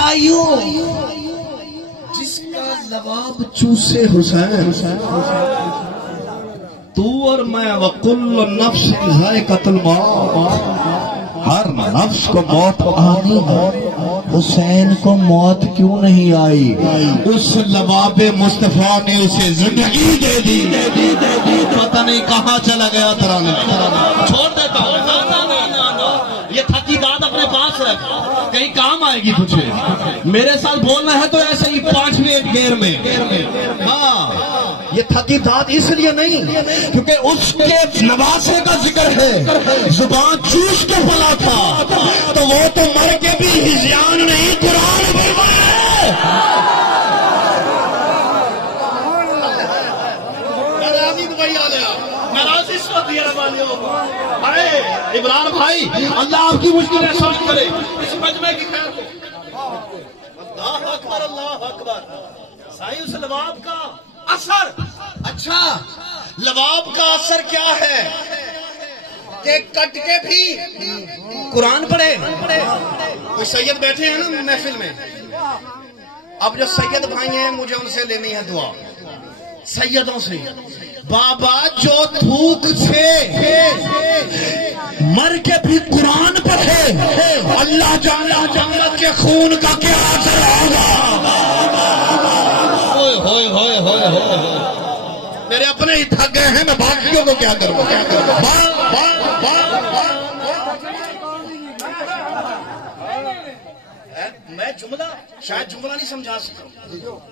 بھائیوں جس کا لباب چوسے حسین تو اور میں وکل نفس ذائقۃ الموت، ہر نفس کو موت آنی ہے، حسین کو موت کیوں نہیں آئی؟ اس لباب مصطفیٰ نے اسے زندگی دے دی، پتہ نہیں کہاں چلا گیا ترانے، چھوڑ دیتا ہوں، یہ تھکی بات اپنے پاس رکھ، کہیں کام آئے گی تجھے، میرے ساتھ بولنا ہے تو ایسے ہی 5 گیئر میں، ہاں یہ تھکی داد اس لیے نہیں کیونکہ اس کے نواسے کا ذکر ہے، زبان چوس کے پلا تھا تو وہ تو مر کے بھی ہزیان نہیں قرآن فرمائے۔ عمران بھائی اللہ آپ کی مشکل احساس کرے اس مجمع کی خیر کو۔ اللہ اکبر اللہ اکبر۔ سائیں اس لباب کا اثر، اچھا لباب کا اثر کیا ہے کہ کٹ کے بھی قرآن پڑھے۔ کوئی سید بیٹھے ہیں نا محفل میں، اب جو سید بھائی ہیں مجھے ان سے لینی ہے دعا، سیدوں سے، بابا جو تھوک سے مر کے بھی قرآن پڑھے، اللہ جانا جنت کے خون کا کیا اثر ہوگا۔ میرے اپنے ہی تھک گئے ہیں، میں باقیوں کو کیا کروں؟ میں جملہ شاید جملہ نہیں سمجھا سکتا،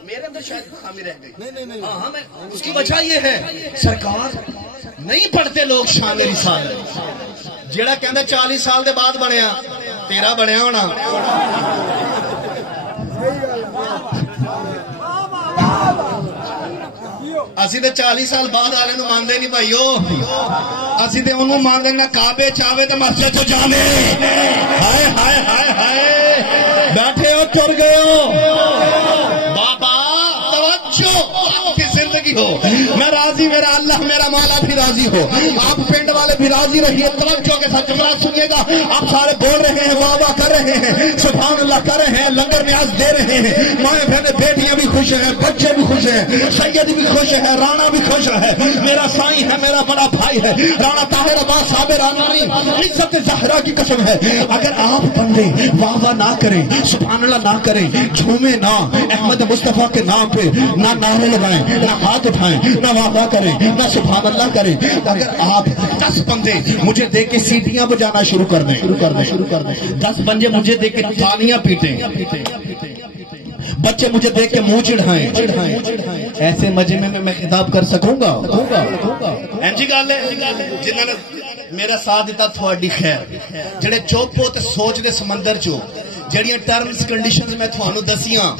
میرے اندر شاید خامی رہ گئی۔ ہاں میں اس کی وجہ یہ ہے سرکار نہیں پڑھتے لوگ شان رسالت، جیڑا کہندا 40 سال دے بعد بنیا، تیرا بنیا ہونا۔ اسی تے 40 سال بعد والے نو مانتے نہیں بھائیو، اسی تے انہوں مانتے نہ کعبے چاہے تو مسجد تو جاوے۔ ہائے ہائے ہائے ہائے، بیٹھے ہو تر گئے ہو، بابا توجہ، آپ کی زندگی ہو، میں راضی، میرا اللہ میرا مولا بھی راضی ہو، آپ پنڈ والے بھی راضی رہیے، توجہ کے ساتھ جملہ سنیے گا۔ آپ سارے بول رہے ہیں، واہ واہ کر رہے ہیں، سبحان اللہ کر رہے ہیں، لنگر نیاز دے رہے ہیں، مائیں بہنیں بیٹیاں بھی خوش ہیں، بچے بھی خوش ہیں، سید بھی خوش ہے، رانا بھی خوش ہے، میرا سائیں ہے، میرا بڑا بھائی ہے، رانا طاہر عباس صاحب رانانی، عزت زہرا کی قسم ہے، اگر آپ بندے واہ واہ نہ کریں، سبحان اللہ نہ کریں، جھومے نہ احمد مصطفیٰ کے نام پہ، نہ نعرے لگائیں، نہ ہاتھ اٹھائیں، نہ واہ واہ کریں، نہ سبحان اللہ کریں، اگر آپ 10 بندے مجھے دیکھ کے سیٹیاں بجانا شروع کر دیں، 10 بندے مجھے دیکھ کے تالیاں پیٹیں، بچے مجھے دیکھ کے منہ چڑھائیں، ایسے مجمع میں خطاب کر سکوں گا؟ اینجی گل ہے جنہوں نے میرا ساتھ دیتا تھوڑی خیر، جڑے چوپ ہو تے سوچ دے سمندر چو، جڑیاں ٹرمز کنڈیشنز میں تھانوں دسیاں،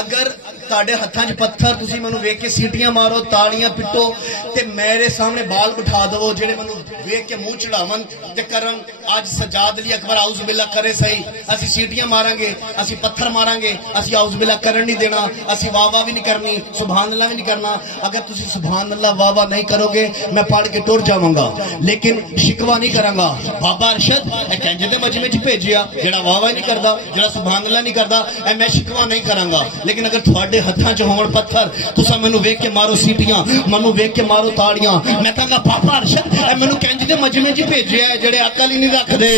اگر تاڑے ہتھاں چ پتھر تسی مینوں ویکھ کے سیٹیاں مارو، تاڑیاں پٹو تے میرے سامنے بال بٹھا دو، جڑے مینوں ویکھ کے منہ چڑھاون تے کرن اج سجاد علی اکبر اعوذ باللہ کرے صحیح، اسی سیٹیاں ماران گے، اسی پتھر ماران گے، اسی اعوذ باللہ کرن نہیں دینا، اسی واہ واہ بھی نہیں کرنی، سبحان اللہ بھی نہیں کرنا۔ اگر تسی سبحان اللہ واہ واہ نہیں کرو گے میں پڑھ کے ٹر جاواں گا، لیکن شکوا نہیں کراں گا۔ بابا ارشد اے کنجے دے مجمع وچ بھیجیا، جڑا واہ واہ نہیں کردا، جڑا سبحان اللہ نہیں کردا، اے میں شکوا نہیں کراں گا، لیکن اگر تھوڑے ہتھاں چ ہون پتھر، تساں مینوں ویکھ کے مارو سیٹیاں، مینوں ویکھ کے مارو تاڑیاں، میں کہاں گا بابا ارشد اے مینوں کنج دے مجمع وچ بھیجیا ہے، جڑے عقل ہی نہیں رکھدے۔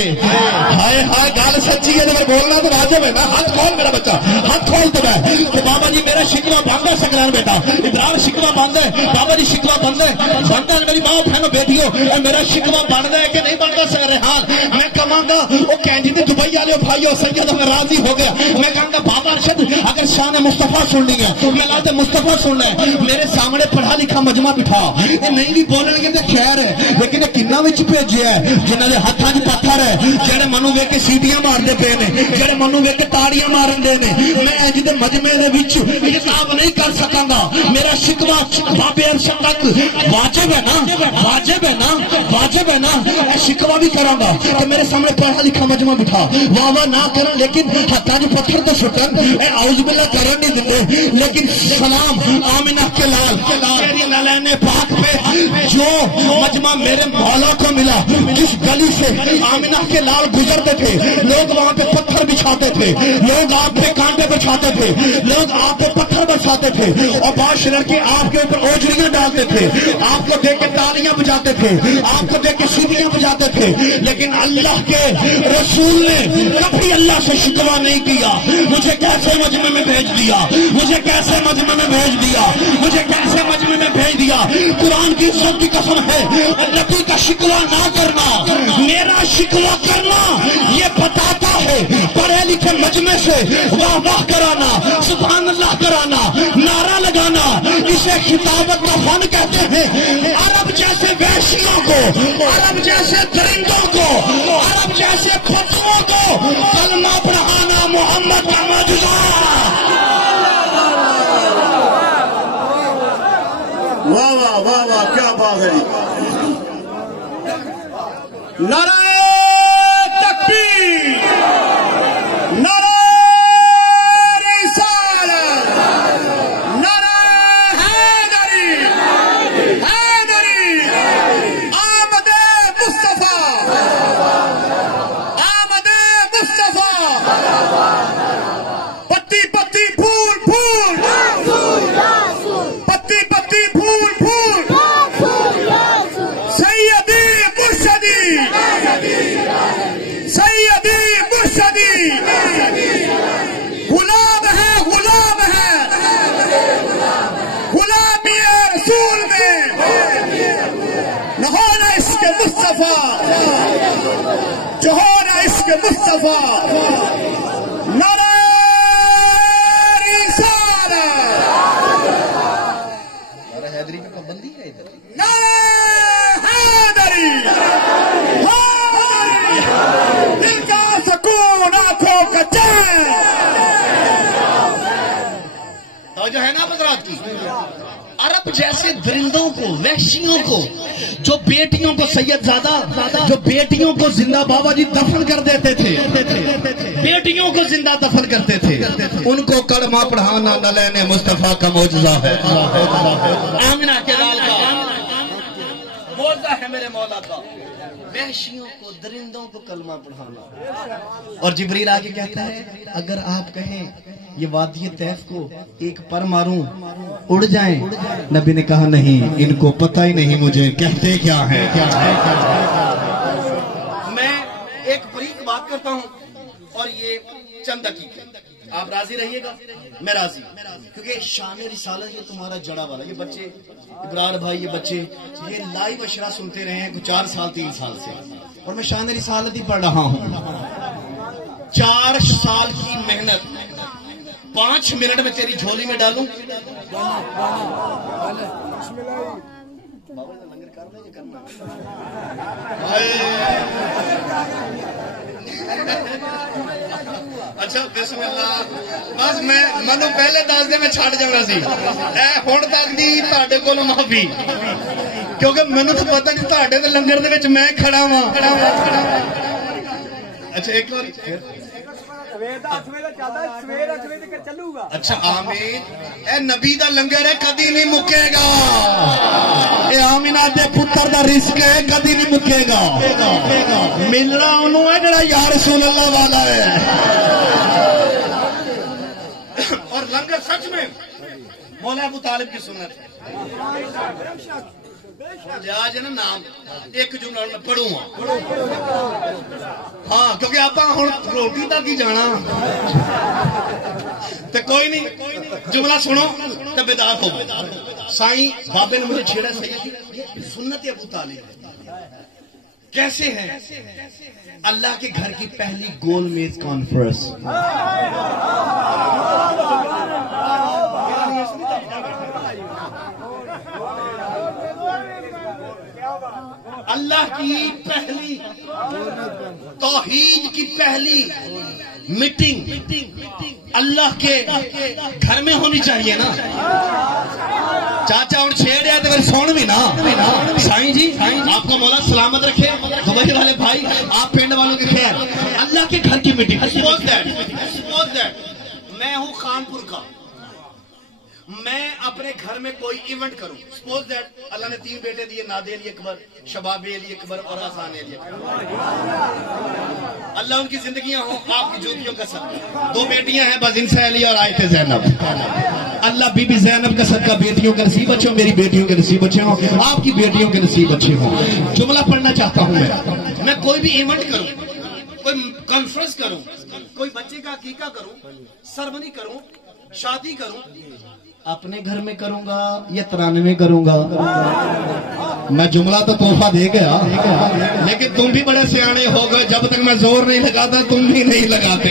ہائے ہائے گل سچی ہے، اگر بولنا تو واجب ہے نا، ہاتھ کھول میرا بچہ، ہاتھ کھول تو میں کہ بابا جی میرا شکوا بند ہے، سکران بیٹا ابراہیم شکوا بند ہے، بابا جی شکوا بند ہے، بند ہے میری ماں بہنوں بیٹیوں، میرا شکوا بند ہے کہ نہیں بنتا سرحال؟ میں کہاں گا وہ کینجی دے دبئی والے بھائیو سید میں راضی ہو گیا، میں کہاں گا بابا ارشد اگر شان مصطفیٰ سننی ہے تو میں لاتے مصطفیٰ سننا ہے، میرے سامنے پڑھا لکھا مجمع بٹھا، یہ نہیں بھی بولن گے تو خیر ہے، لیکن کنہ وچ بھیجیا ہے جنہاں دے ہتھاں وچ پتھر ہے، جڑے منوں ویکھ کے سیٹیاں ماردے پے نے، جڑے منوں ویکھ کے تاڑیاں مارن دے نے، میں اج دے مجمع دے وچ حساب نہیں کر سکاں گا، میرا شکوا بابے ارشد تک واجب ہے نا، واجب ہے نا، واجب ہے نا، اے شکوا بھی کراں گا کہ میرے سامنے پڑھا لکھا مجمع میں بٹھا واہ واہ نہ کرن لیکن ہاتھاں جو پتھر تو سٹن اے اعوذ باللہ کرن نہیں دیندے لیکن سلام آمنہ کے لال تیری نالین پاک پہ جو مجمع میرے مولا کو ملا جس گلی سے آمنہ کے لال گزرتے تھے لوگ وہاں پہ پتھر بچھاتے تھے لوگ آپ پہ کانٹے بچھاتے تھے لوگ آپ پہ پتھر برساتے تھے اور بعض لڑکے آپ کے اوپر اوجریاں ڈالتے تھے آپ کو دیکھ کے تالیاں بجاتے تھے آپ کو دیکھ کے سیٹیاں بجاتے تھے لیکن اللہ کے رسول نے کبھی اللہ سے شکوہ نہیں کیا مجھے کیسے مجمع میں بھیج دیا مجھے کیسے مجمع میں بھیج دیا مجھے کیسے مجمع میں بھیج دیا قرآن کی عزت کی قسم ہے نبی کا شکوہ نہ کرنا میرا شکوہ کرنا یہ بتاتا ہے پڑھے لکھے مجمع سے واہ واہ کرانا سبحان اللہ کرانا نعرہ لگانا اسے خطابت کا فن کہتے ہیں عرب جیسے وحشیوں کو عرب جیسے درندوں کو عرب جیسے پتھروں کو کلمہ پڑھانا محمد کا معجزہ واہ واہ واہ واہ کیا بات ہے نعرہ تکبیر نعرہ رسالت نعرہ حیدری حیدری آمد مصطفیٰ آمد مصطفیٰ پتی پتی پھول پھول پتی پتی پھول پھول سیدی مرشدی سیدی مرشدی غلام ہے غلامی رسول میں نہ ہونا عشق مصطفیٰ جو ہونا عشق مصطفیٰ نعرہ رسالت نعرہ حیدری میں پابندی ہے ادھر نعرہ حیدری دل کا سکون آنکھوں کا چین توجہ ہے نا حضرات کی عرب جیسے درندوں کو وحشیوں کو جو بیٹیوں کو سید زادہ جو بیٹیوں کو زندہ بابا جی دفن کر دیتے تھے بیٹیوں کو زندہ دفن کرتے تھے ان کو کلمہ پڑھانا نالین مصطفیٰ کا معجزہ ہے آمنہ کے لال کا معجزہ ہے میرے مولا کا وحشیوں کو درندوں کو کلمہ پڑھانا اور جبریل آگے کہتا ہے اگر آپ کہیں یہ وادی طیف کو ایک پر ماروں اڑ جائیں نبی نے کہا نہیں ان کو پتہ ہی نہیں مجھے کہتے کیا ہیں میں ایک بریک بات کرتا ہوں اور یہ چند دقیقے آپ راضی رہیے گا میں راضی کیونکہ شان رسالت یہ تمہارا جڑا والا یہ بچے ابرار بھائی یہ بچے یہ لائیو اشرا سنتے رہے ہیں کچھ 4 سال 3 سال سے اور میں شان رسالت ہی پڑھ رہا ہوں 4 سال کی محنت 5 منٹ میں تیری جھولی میں ڈالوں اچھا بسم اللہ بس میں منو پہلے دس دے میں چھڑ جانا سی اے ہن تک دی تہاڈے کولوں معافی کیونکہ مینوں تو پتہ نہیں تہاڈے تے لنگر دے وچ میں کھڑا ہاں اچھا ایک بار اچھا آمین اے نبی دا لنگر ہے کدی نہیں مکے گا اے آمینہ دے پتر دا رزق ہے کدی نہیں مکے گا ملنا انہوں ہے جڑا یا رسول اللہ والا ہے اور لنگر سچ میں مولا ابو طالب کی سنت ہے جاج ہے نا نام ایک جملہ میں پڑھوں ہاں کیونکہ آپ روٹی تک ہی جانا تو کوئی نہیں جملہ سنو تو بیدار ہو سائیں بابے نے مجھے چھیڑا سید سنت ابو طالب کیسے ہے اللہ کے گھر کی پہلی گول میز کانفرنس اللہ اللہ کی پہلی توحید کی پہلی میٹنگ اللہ کے گھر میں ہونی چاہیے نا. چاچا ہوں چھیڑیا تو پھر سن بھی نا. سائیں جی آپ کو مولا سلامت رکھے. دبئی والے بھائی آپ پنڈ والوں کے خیر اللہ کے گھر کی میٹنگ. سپوز دیٹ میں ہوں خانپور کا, میں اپنے گھر میں کوئی ایونٹ کروں. سپوز دیٹ اللہ نے 3 بیٹے دیے, نادے علی اکبر, شباب علی اکبر اور آسان علی اکبر. اللہ ان کی زندگیاں ہوں آپ کی جوتیوں کا صدقہ. 2 بیٹیاں ہیں بزنسا علی اور آیت زینب. اللہ بی بی زینب کا صدقہ بیٹیوں کے نصیب اچھے ہوں, میری بیٹیوں کے نصیب اچھے ہوں, آپ کی بیٹیوں کے نصیب اچھے ہوں. جملہ پڑھنا چاہتا ہوں میں کوئی بھی ایونٹ کروں, کوئی کانفرنس کروں, کوئی بچے کا عقیقہ کروں, سرمنی کروں, شادی کروں, اپنے گھر میں کروں گا یا ترانے میں کروں گا؟ میں جملہ تو تحفہ دے گیا, لیکن تم بھی بڑے سیانے ہو گئے. جب تک میں زور نہیں لگاتا تم بھی نہیں لگاتے.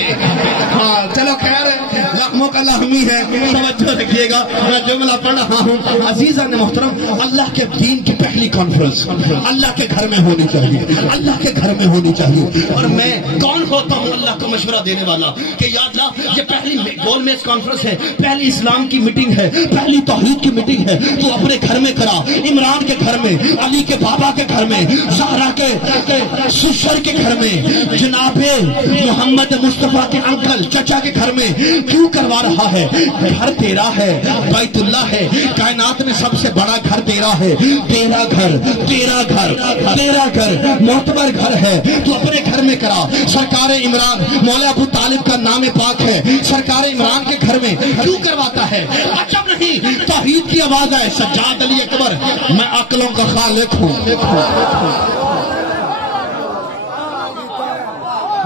ہاں چلو خیر ہے, لقموں کا لاہمی ہے, توجہ رکھیے گا. میں جملہ پڑھ رہا ہوں. عزیزان محترم, اللہ کے دین کی پہلی کانفرنس اللہ کے گھر میں ہونی چاہیے, اللہ کے گھر میں ہونی چاہیے. اور میں کون ہوتا ہوں اللہ کو مشورہ دینے والا کہ یا اللہ یہ پہلی گول میز کانفرنس ہے, پہلی اسلام کی میٹنگ ہے, پہلی توحید کی میٹنگ ہے. تو اپنے گھر میں کرا, عمران کے گھر میں, علی کے بابا کے گھر میں, زہرا کے سسر کے گھر میں, جناب محمد مصطفیٰ کے انکل چچا کے گھر میں کیوں کروا رہا ہے؟ گھر تیرا ہے, بیت اللہ ہے, کائنات میں سب سے بڑا گھر تیرا ہے. تیرا گھر, تیرا گھر, تیرا گھر معتبر گھر ہے, تو اپنے گھر میں کرا. سرکار عمران مولا ابو طالب کا نام پاک ہے, سرکار عمران کے گھر میں کیوں کرواتا ہے؟ عجب نہیں, توحید کی آواز ہے. سجاد علی اکبر, میں عقلوں کا خالق ہوں,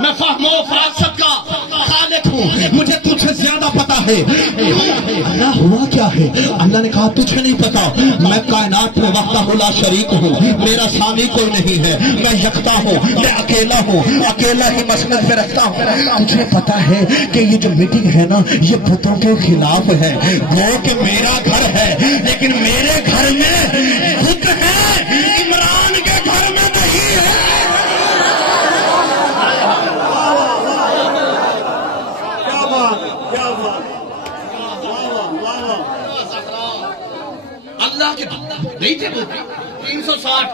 میں فہم و فراست کا خالق ہوں, مجھے تجھ سے زیادہ پتا ہے. اللہ ہوا کیا ہے؟ اللہ نے کہا تجھے نہیں پتا, میں کائنات میں وحدہ لا شریک ہوں, میرا ثانی کوئی نہیں ہے, میں یکتا ہوں, میں اکیلا ہوں, اکیلا ہی مسند میں رکھتا ہوں. تجھے پتا ہے کہ یہ جو میٹنگ ہے نا یہ بتوں کے خلاف ہے. گو کہ میرا گھر ہے لیکن میرے گھر میں بت ہے, عمران کے گھر میں نہیں ہے. اللہ کے نہیں تھے 360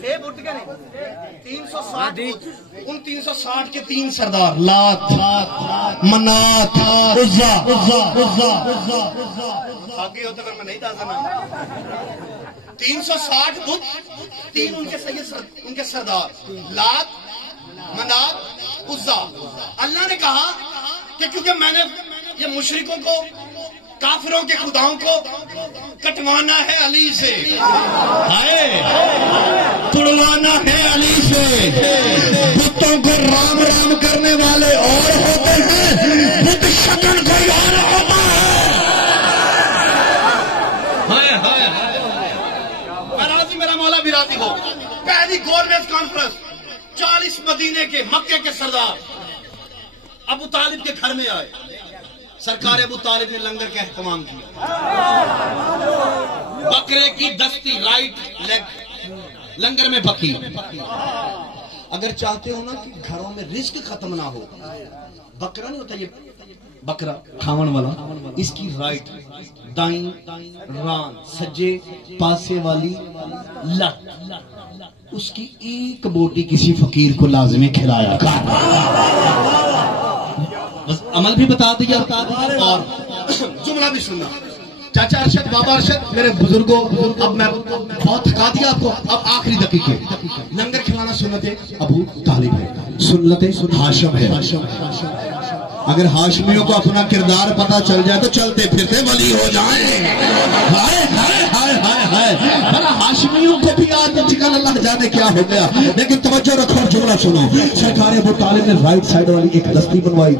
تھے بت کے نہیں, 360. ان 360 کے 3 سردار, لات, منات, عزا. آگے ہوتا اگر میں نہیں دانا. 360 بت, 3 ان کے سردار, لات, منات, عزا. اللہ نے کہا کہ کیونکہ میں نے یہ مشرکوں کو, کافروں کے خداؤں کو کٹوانا ہے علی سے, توڑوانا ہے علی سے. بتوں کو رام رام کرنے والے اور ہوتے ہیں, بت شکن کوئی اور ہوتا ہے. راضی میرا مولا بھی راضی ہو. پہلی گول میز کانفرنس 40 مدینے کے مکے کے سردار ابو طالب کے گھر میں آئے. سرکار ابو طالب نے لنگر کا اہتمام کیا. بکرے کی دستی رائٹ لیگ لنگر میں پکی. اگر چاہتے ہو نا کہ گھروں میں رزق ختم نہ ہو, بکرا نہیں ہوتا یہ بکرا کھاون والا, اس کی رائٹ دائیں ران سجے پاسے والی لت, اس کی ایک بوٹی کسی فقیر کو لازمی کھلایا کر. عمل بھی بتا دیا اور جملہ بھی سننا. چاچا ارشد, بابا ارشد, میرے بزرگوں, اب میں بہت تھکا دیا آپ کو, اب آخری دقیقے. لنگر کھلانا سنت ابو طالب ہے, سنت ہاشم ہے. اگر ہاشمیوں کو اپنا کردار پتا چل جائے تو چلتے پھرتے ولی ہو جائیں. ہائے ہائے ہائے ہائے ہائے, ہاشمیوں کو بھی آج چکن اللہ جانے کیا ہو گیا. لیکن توجہ رکھو اور جملہ سنو. سرکار ابو طالب نے رائٹ سائڈ والی ایک دستی بنوائی,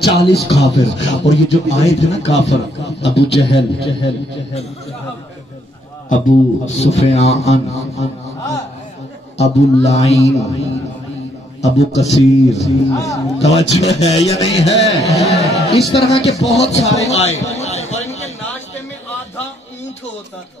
40 کافر, اور یہ جو آئے تھے نا کافر, ابو جہل, ابو سفیان, ابو لائن, ابو کثیر. توجہ ہے یا نہیں ہے؟ اس طرح کے بہت سارے آئے, اور ان کے ناشتے میں آدھا اونٹ ہوتا تھا.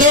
2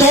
2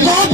2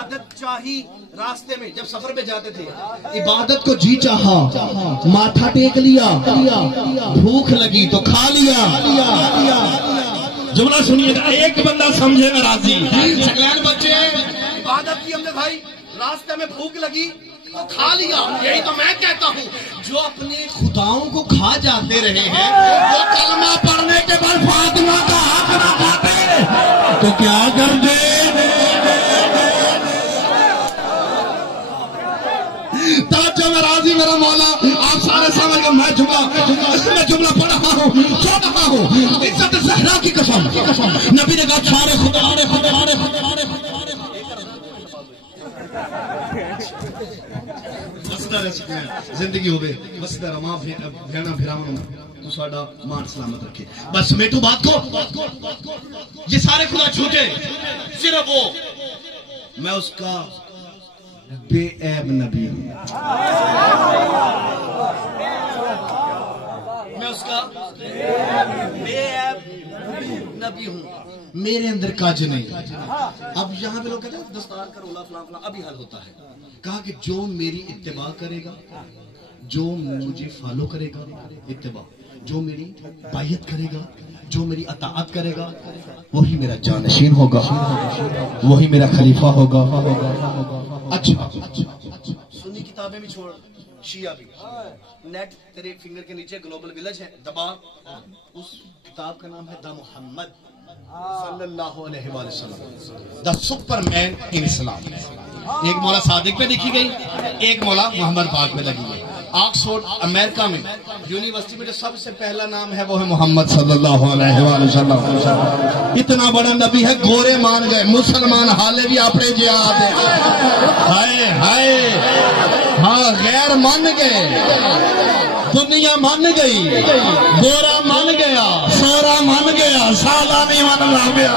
عبادت چاہی راستے میں جب سفر پہ جاتے تھے، عبادت کو جی چاہا، ماتھا ٹیک لیا، بھوک لگی تو کھا لیا۔ جملہ سنیے گا، ایک بندہ سمجھے گا راضی۔ سکلین بچے عبادت کی ہم نے بھائی، راستے میں بھوک لگی تو کھا لیا۔ یہی تو میں کہتا ہوں، جو اپنے خداؤں کو کھا جاتے رہے ہیں وہ کلمہ پڑھنے کے بعد فاطمہ کا حق نہ کھاتے تو کیا کر دے؟ توجہ میں راضی میرا مولا، آپ سارے سمجھ گئے میں جملہ پڑھ رہا ہوں، سن رہا ہوں۔ عزت زہرا کی قسم، نبی نے کہا سارے خدا زندگی ہوئے بس رواں بھیڑا پھراؤں تو ساڈا مان سلامت رکھے۔ بس سمیٹو بات کو، یہ سارے خدا جھوٹے، صرف وہ میں اس کا بے عیب نبی ہوں، میں اس کا بے عیب نبی ہوں، میرے اندر کاج نہیں۔ اب یہاں پہ لوگ کہتے ہیں دستار کا رولا فلاں فلاں، ابھی حل ہوتا ہے۔ کہا کہ جو میری اتباع کرے گا، جو مجھے فالو کرے گا، اتباع، جو میری بائیت کرے گا، جو میری اطاعت کرے گا، وہی میرا جانشین ہوگا، وہی میرا خلیفہ ہوگا۔ اچھا سنی کتابیں بھی چھوڑ، شیعہ بھی، نیٹ تیرے فنگر کے نیچے گلوبل ویلج ہے، دبا، اس کتاب کا نام ہے دا محمد صلی اللہ علیہ وآلہ وسلم، دا سپر مین ان اسلام۔ ایک مولا صادق پہ لکھی گئی، ایک مولا محمد پاک پہ لگی گئی۔ آکسفورڈ امریکہ میں یونیورسٹی میں جو سب سے پہلا نام ہے وہ ہے محمد صلی اللہ علیہ وآلہ وسلم۔ اتنا بڑا نبی ہے، گورے مان گئے، مسلمان حالے بھی اپنے جہاد ہے، ہائے ہائے، ہاں غیر مان گئے، دنیا مان گئی، گورا مان گیا، سورا مان گیا، سادہ نہیں مان گیا۔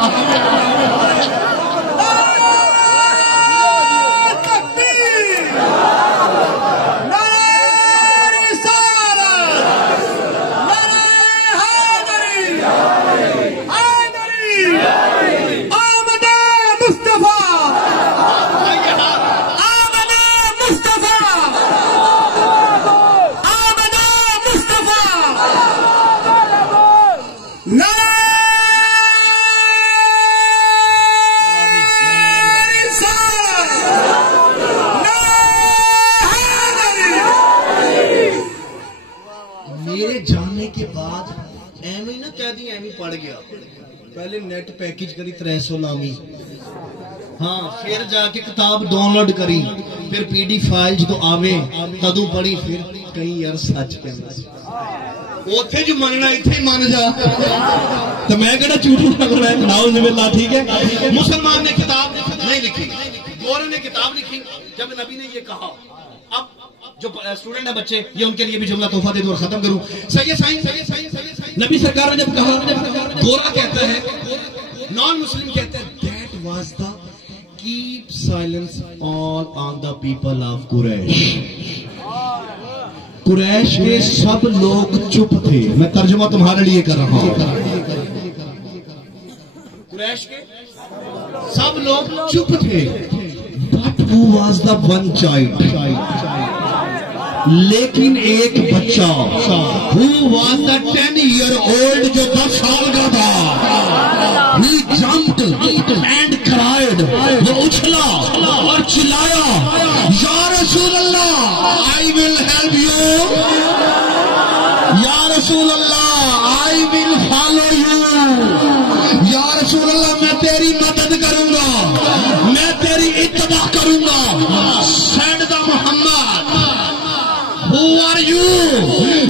پڑ گیا پہلے نیٹ پیکج کری 300 لامی، ہاں پھر جا کے کتاب ڈاؤن لوڈ کری، پھر پی ڈی فائل جو آوے تدو پڑھی، پھر کہیں یار سچ کہنا اوتھے جو مننا ایتھے ہی مان جا تو میں کہنا جھوٹ نہ کرے، نعوذ باللہ۔ ٹھیک ہے، مسلمان نے کتاب نہیں لکھی، گورے نے کتاب لکھی۔ جب نبی نے یہ کہا، اب جو اسٹوڈنٹ ہیں بچے، یہ ان کے لیے بھی جملہ تحفہ دے دو اور ختم کروں۔ صحیح صحیح، نبی سرکار نے جب کہا، گورا کہتا ہے، نان مسلم کہتا ہے، that was the keep silence all on the people of قریش۔ قریش کے سب لوگ چپ تھے، میں ترجمہ تمہارے لیے کر رہا ہوں۔ قریش کے سب لوگ چپ تھے، but who was the one child؟ لیکن ایک بچہ، who was the 10-year-old جو 10 سال کا تھا، he jumped and cried، وہ اچھلا اور چلایا، یا رسول اللہ I will help you، یا رسول اللہ I will follow you، یا رسول اللہ میں تیری مدد کروں گا، میں تیری اتباع کروں گا۔ سینڈ دا محمد، who are you؟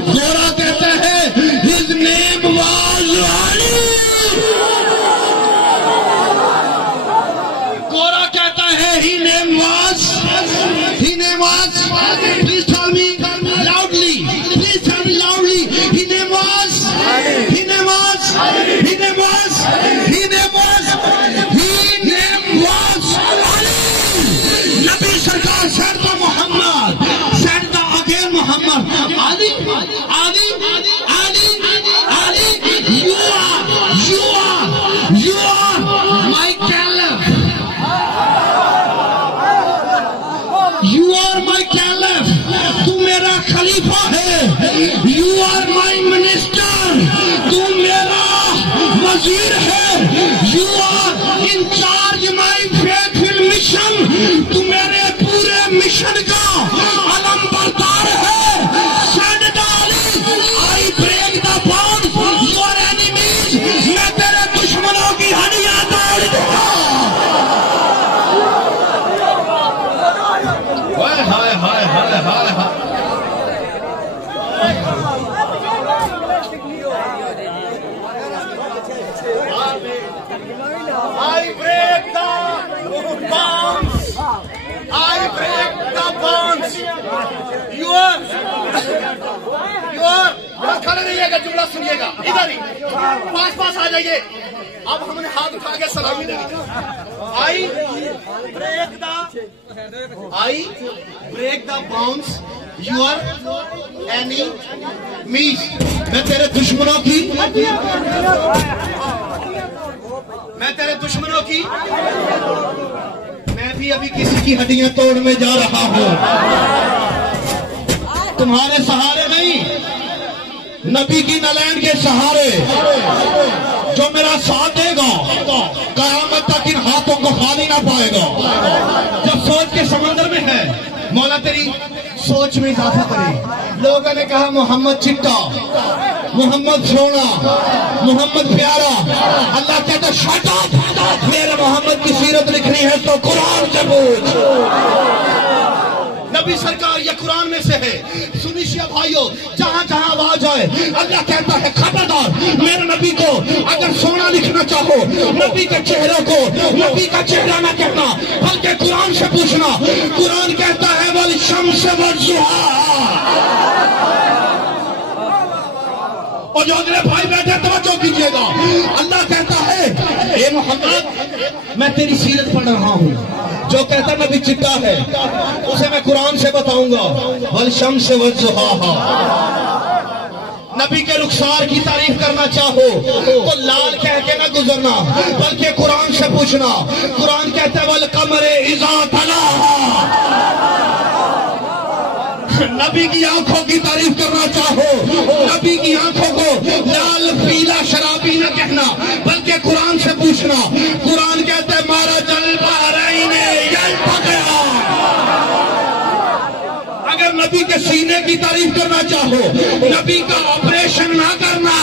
گورا کہتا ہے his name was Ali، گورا کہتا ہے he name was، please tell me loudly، please tell me loudly، he name was Ali، نبی سرکار سینڈ دا محمد، send the again Muhammad, Ali Ali Ali Ali, you are my caliph، کھڑے رہیے گا، جملہ سنیے گا، ادھر ہی پاس آ جائیے. اب ہم نے ہاتھ اٹھا کے سلامی دینی. I break the bounce your any میز. میں تیرے دشمنوں کی میں بھی ابھی کسی کی ہڈیاں توڑنے جا رہا ہوں. تمہارے سہارے نہیں، نبی کی نلین کے سہارے. جو میرا ساتھ دے گا قیامت تک ان ہاتھوں کو خالی نہ پائے گا. جب سوچ کے سمندر میں ہے، مولا تیری سوچ میں اضافہ کرے. لوگوں نے کہا محمد چٹا، محمد سونا، محمد پیارا. اللہ کہتا شٹ اپ، میرے محمد کی سیرت لکھنی ہے تو قرآن سے پوچھ. نبی سرکار یہ قرآن میں سے ہے. سنیشیا بھائیو، جہاں جہاں آواز آئے اللہ کہتا ہے خبردار میرے نبی کو اگر سونا لکھنا چاہو، نبی کے چہرے کو نبی کا چہرہ نہ کہنا بلکہ قرآن سے پوچھنا. قرآن کہتا ہے والشمس والضحیٰ. اور جو اگلے بھائی بیٹھے توجہ کیجیے گا، اللہ کہتا ہے اے محمد میں تیری سیرت پڑھ رہا ہوں. جو کہتا نبی چٹا ہے اسے میں قرآن سے بتاؤں گا والشمس والضحیٰ. نبی کے رخسار کی تعریف کرنا چاہو تو لال کہہ کے نہ گزرنا بلکہ قرآن سے پوچھنا. قرآن کہتا ہے والقمر اذا تلاہا. نبی کی آنکھوں کی تعریف کرنا چاہو، نبی کی آنکھوں کو لال پیلا شرابی نہ کہنا بلکہ قرآن سے پوچھنا. قرآن کہتا ہے مارا جل بحرین یلتقیان. اگر نبی کے سینے کی تعریف کرنا چاہو، نبی کا آپریشن نہ کرنا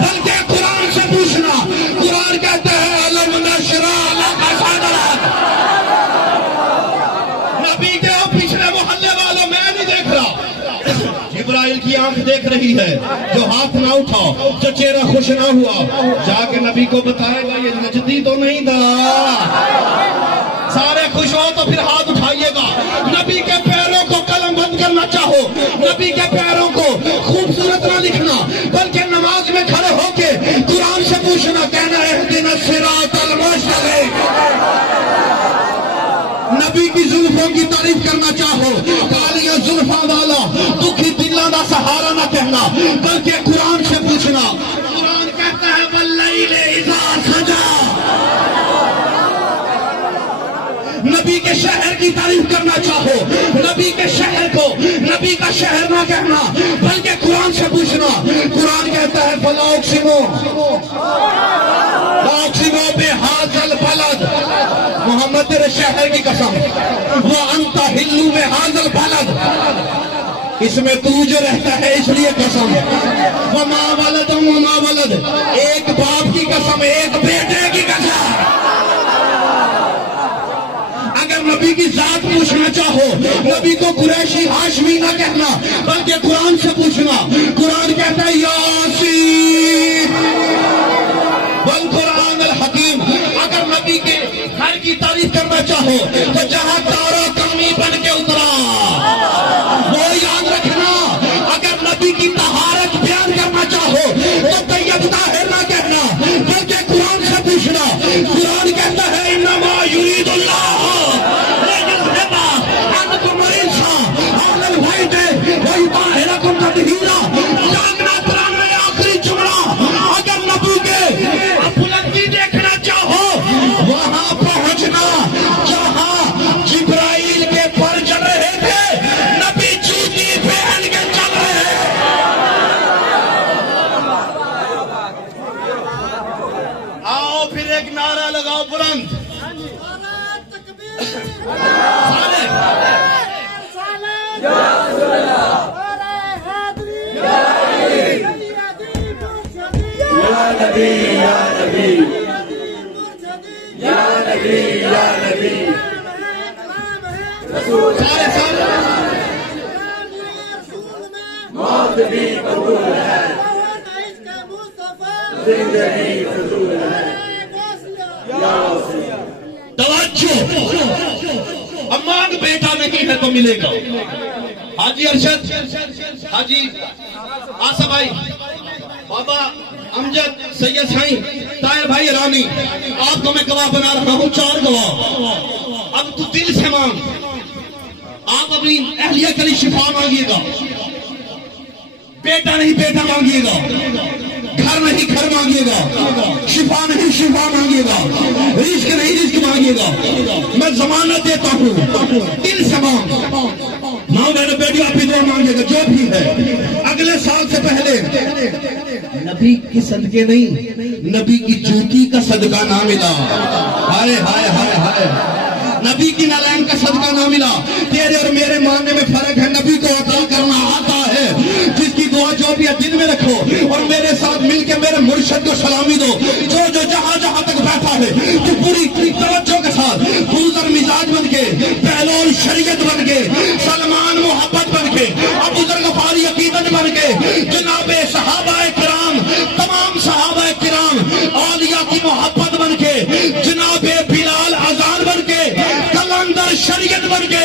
بلکہ قرآن سے پوچھنا. قرآن کہتا ہے الم نشرح لک صدرک. نبی کے پچھلے محلے والوں میں نہیں دیکھ رہا، جبرائیل کی آنکھ دیکھ رہی ہے. جو ہاتھ نہ اٹھا، جو چہرہ خوش نہ ہوا، جا کے نبی کو بتائے گا یہ نجدی تو نہیں تھا. سارے خوش ہو تو پھر ہاتھ اٹھائیے گا. نبی کے پیروں کو قلم بند کرنا چاہو، نبی کے پیروں کو خوبصورت نہ لکھنا بلکہ نماز میں کھڑے ہو کے قرآن سے پوچھنا. کہنا اہدنا الصراط المستقیم. نبی کی زلفوں کی تعریف کرنا چاہو، کالیاں زلفاں والا دکھی دلاں دا سہارا نہ کہنا بلکہ قرآن سے پوچھنا. قرآن کہتا ہے واللیل اذا سجا. نبی کے شہر کی تعریف کرنا چاہو، نبی کے شہر کو نبی کا شہر نہ کہنا بلکہ قرآن سے پوچھنا. قرآن کہتا ہے فلا اقسم بہذا البلد. محمد تیرے شہر کی قسم، وانت حل بہذا البلد. اس میں تو جو رہتا ہے اس لیے قسم. وما ولد وما ولد، ایک باپ کی قسم، ایک بیٹے کی قسم. اگر نبی کی ذات پوچھنا چاہو، نبی کو قریشی ہاشمی نہ کہنا بلکہ قرآن سے پوچھنا. قرآن کہتا ہے یاسین والقرآن الحکیم. اگر نبی کے گھر کی تعریف کرنا چاہو تو جہاں تارا کمی بن کے اترا وہ یاد رکھنا. اگر نبی کی طہارت بیان کرنا چاہو تو طیب طاہر نہ کہنا بلکہ قرآن سے پوچھنا. قرآن کہتا ہے انما یرید اللہ آخری جملہ. اگر نبی کے بلندی دیکھنا چاہو وہاں پہنچنا جہاں جبرائیل کے پر چل رہے تھے، نبی جوتی پہن کے چل رہے. آؤ پھر ایک نعرہ لگاؤ بلند. توجہ، اماں بیٹا نہیں ہے تو ملے گا. حاجی ارشد، حاجی آصف بھائی، بابا امجد، سید سائیں، طاہر بھائی رانی، آپ کو میں گواہ بنا رہا ہوں، 4 گواہ۔ اب تو دل سے مانگ، آپ اپنی اہلیہ کے لیے شفا مانگیے گا، بیٹا نہیں بیٹا مانگیے گا، گھر نہیں گھر مانگیے گا، شفا نہیں شفا مانگیے گا، رزق نہیں رزق مانگیے گا۔ میں ضمانت دیتا ہوں، دل سے مانگ، ماں میرے بیٹی آپ کی دعا مانگے گا جو بھی ہے۔ اگلے سال سے پہلے نبی کی صدقے نہیں، نبی کی جوتی کا صدقہ نہ ملا، ہائے ہائے ہائے ہائے، نبی کی نالین کا صدقہ نہ ملا۔ تیرے اور میرے ماننے میں فرق ہے، نبی کو عطا کرنا آتا ہے، جس کی دعا جو بھی ہے دل میں رکھو، اور میرے ساتھ مل کے میرے مرشد کو سلامی دو، جو جہاں جہاں تک بیٹھا ہے، تو پوری توجہ کے ساتھ بوزر مزاج بن کے، پہلول شریعت بن کے، سلمان محبت بن کے، ابو ذر غفاری عقیدت بن کے، جناب صحابہ کرام، تمام صحابہ کرام اولیاء کی محبت بن کے، جناب بلال اذان بن کے، کلندر شریعت بن کے،